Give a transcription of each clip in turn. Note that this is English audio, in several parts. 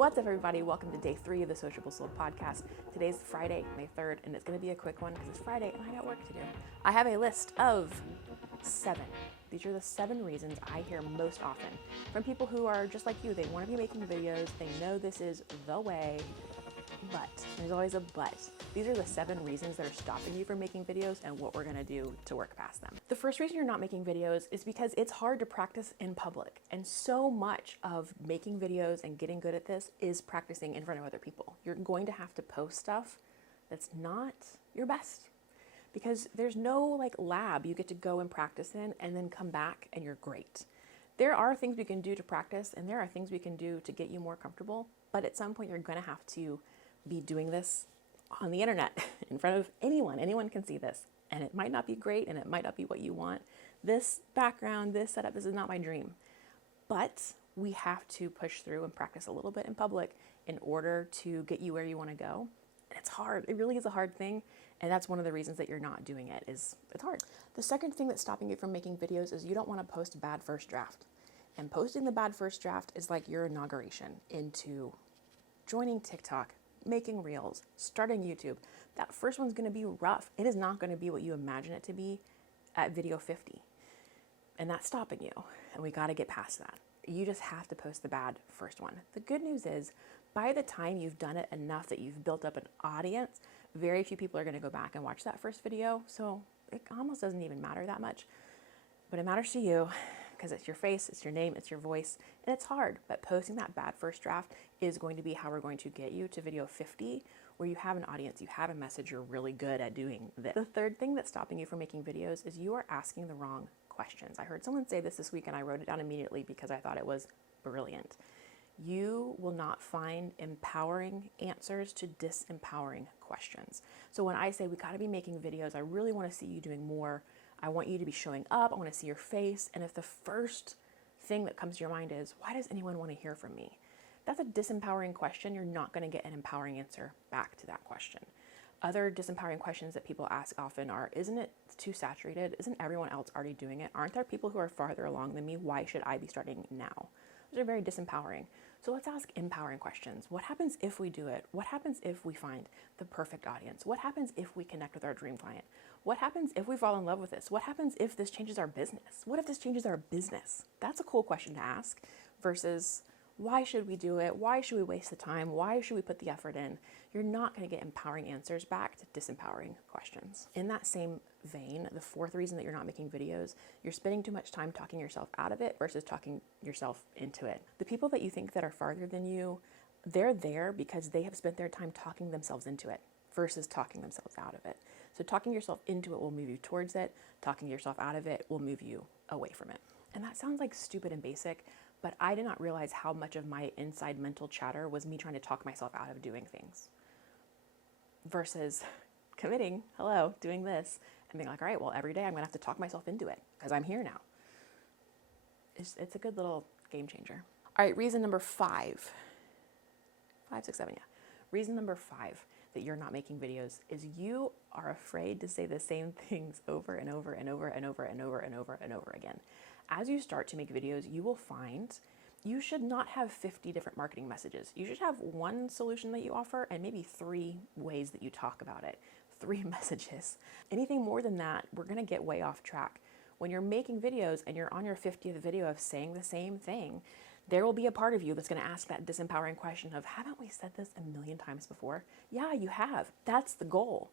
What's up, everybody? Welcome to day 3 of the Sociable podcast. Today's Friday, May 3rd, and it's going to be a quick one because it's Friday and I got work to do. I have a list of 7. These are the 7 reasons I hear most often from people who are just like you. They want to be making videos. They know this is the way, but there's always a but. These are the 7 reasons that are stopping you from making videos and what we're going to do to work past them. The first reason you're not making videos is because it's hard to practice in public. And so much of making videos and getting good at this is practicing in front of other people. You're going to have to post stuff that's not your best because there's no lab you get to go and practice in and then come back and you're great. There are things we can do to practice and there are things we can do to get you more comfortable, but at some point you're going to have to be doing this on the internet in front of anyone. Anyone can see this, and it might not be great and it might not be what you want. This background, this setup, this is not my dream, but we have to push through and practice a little bit in public in order to get you where you want to go. And it's hard. It really is a hard thing. And that's one of the reasons that you're not doing it is it's hard. The second thing that's stopping you from making videos is you don't want to post a bad first draft. And posting the bad first draft is like your inauguration into joining TikTok, making reels, starting YouTube. That first one's going to be rough. It is not going to be what you imagine it to be at video 50. And that's stopping you. And we got to get past that. You just have to post the bad first one. The good news is by the time you've done it enough that you've built up an audience, very few people are going to go back and watch that first video. So it almost doesn't even matter that much. But it matters to you because it's your face, it's your name, it's your voice, and it's hard. But posting that bad first draft is going to be how we're going to get you to video 50, where you have an audience, you have a message, you're really good at doing this. The third thing that's stopping you from making videos is you are asking the wrong questions. I heard someone say this week and I wrote it down immediately because I thought it was brilliant. You will not find empowering answers to disempowering questions. So when I say we got to be making videos, I really want to see you doing more. I want you to be showing up. I want to see your face. And if the first thing that comes to your mind is, why does anyone want to hear from me? That's a disempowering question. You're not going to get an empowering answer back to that question. Other disempowering questions that people ask often are, isn't it too saturated? Isn't everyone else already doing it? Aren't there people who are farther along than me? Why should I be starting now? Those are very disempowering. So let's ask empowering questions. What happens if we do it? What happens if we find the perfect audience? What happens if we connect with our dream client? What happens if we fall in love with this? What happens if this changes our business? What if this changes our business? That's a cool question to ask versus why should we do it? Why should we waste the time? Why should we put the effort in? You're not going to get empowering answers back to disempowering questions. In that same vein, the fourth reason that you're not making videos, you're spending too much time talking yourself out of it versus talking yourself into it. The people that you think that are farther than you, they're there because they have spent their time talking themselves into it versus talking themselves out of it. So talking yourself into it will move you towards it. Talking yourself out of it will move you away from it. And that sounds like stupid and basic, but I did not realize how much of my inside mental chatter was me trying to talk myself out of doing things versus committing, doing this, and being like, all right, well, every day I'm going to have to talk myself into it because I'm here now. It's a good little game changer. All right, reason number 5. 5, 6, 7, yeah. Reason number 5 that you're not making videos is you are afraid to say the same things over and over and over and over and over and over and over again. As you start to make videos, you will find you should not have 50 different marketing messages. You should have one solution that you offer and maybe 3 ways that you talk about it. 3 messages. Anything more than that, we're going to get way off track. When you're making videos and you're on your 50th video of saying the same thing, there will be a part of you that's going to ask that disempowering question of, haven't we said this a million times before? Yeah, you have. That's the goal.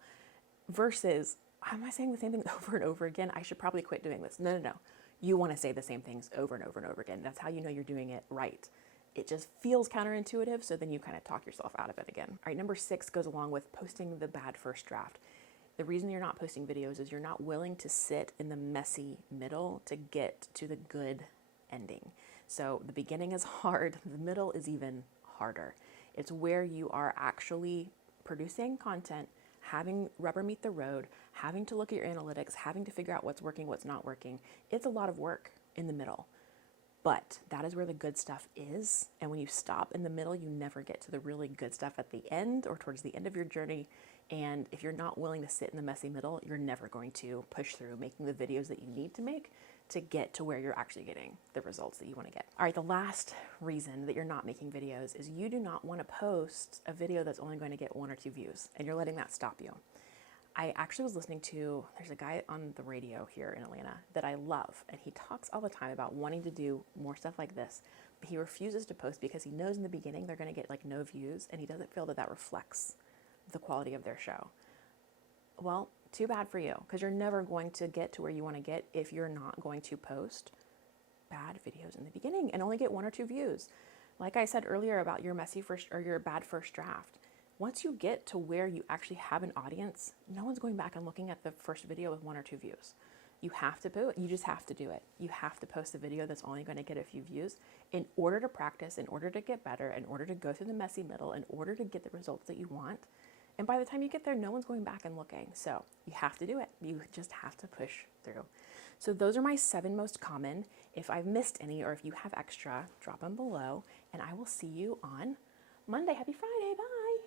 Versus, am I saying the same thing over and over again? I should probably quit doing this. No. You want to say the same things over and over and over again. That's how you know you're doing it right. It just feels counterintuitive, so then you kind of talk yourself out of it again. All right, number 6 goes along with posting the bad first draft. The reason you're not posting videos is you're not willing to sit in the messy middle to get to the good ending. So the beginning is hard, the middle is even harder. It's where you are actually producing content, having rubber meet the road, having to look at your analytics, having to figure out what's working, what's not working. It's a lot of work in the middle. But that is where the good stuff is. And when you stop in the middle, you never get to the really good stuff at the end or towards the end of your journey. And if you're not willing to sit in the messy middle, you're never going to push through making the videos that you need to make to get to where you're actually getting the results that you want to get. All right, the last reason that you're not making videos is you do not want to post a video that's only going to get 1 or 2 views, and you're letting that stop you. I actually was listening to, there's a guy on the radio here in Atlanta that I love, and he talks all the time about wanting to do more stuff like this, but he refuses to post because he knows in the beginning they're going to get like no views, and he doesn't feel that that reflects the quality of their show. Well, too bad for you, because you're never going to get to where you want to get if you're not going to post bad videos in the beginning and only get 1 or 2 views. Like I said earlier about your messy first or your bad first draft, once you get to where you actually have an audience, no one's going back and looking at the first video with 1 or 2 views. You have to do it. You just have to do it. You have to post a video that's only going to get a few views in order to practice, in order to get better, in order to go through the messy middle, in order to get the results that you want. And by the time you get there, no one's going back and looking. So you have to do it. You just have to push through. So those are my 7 most common. If I've missed any or if you have extra, drop them below. And I will see you on Monday. Happy Friday. Bye.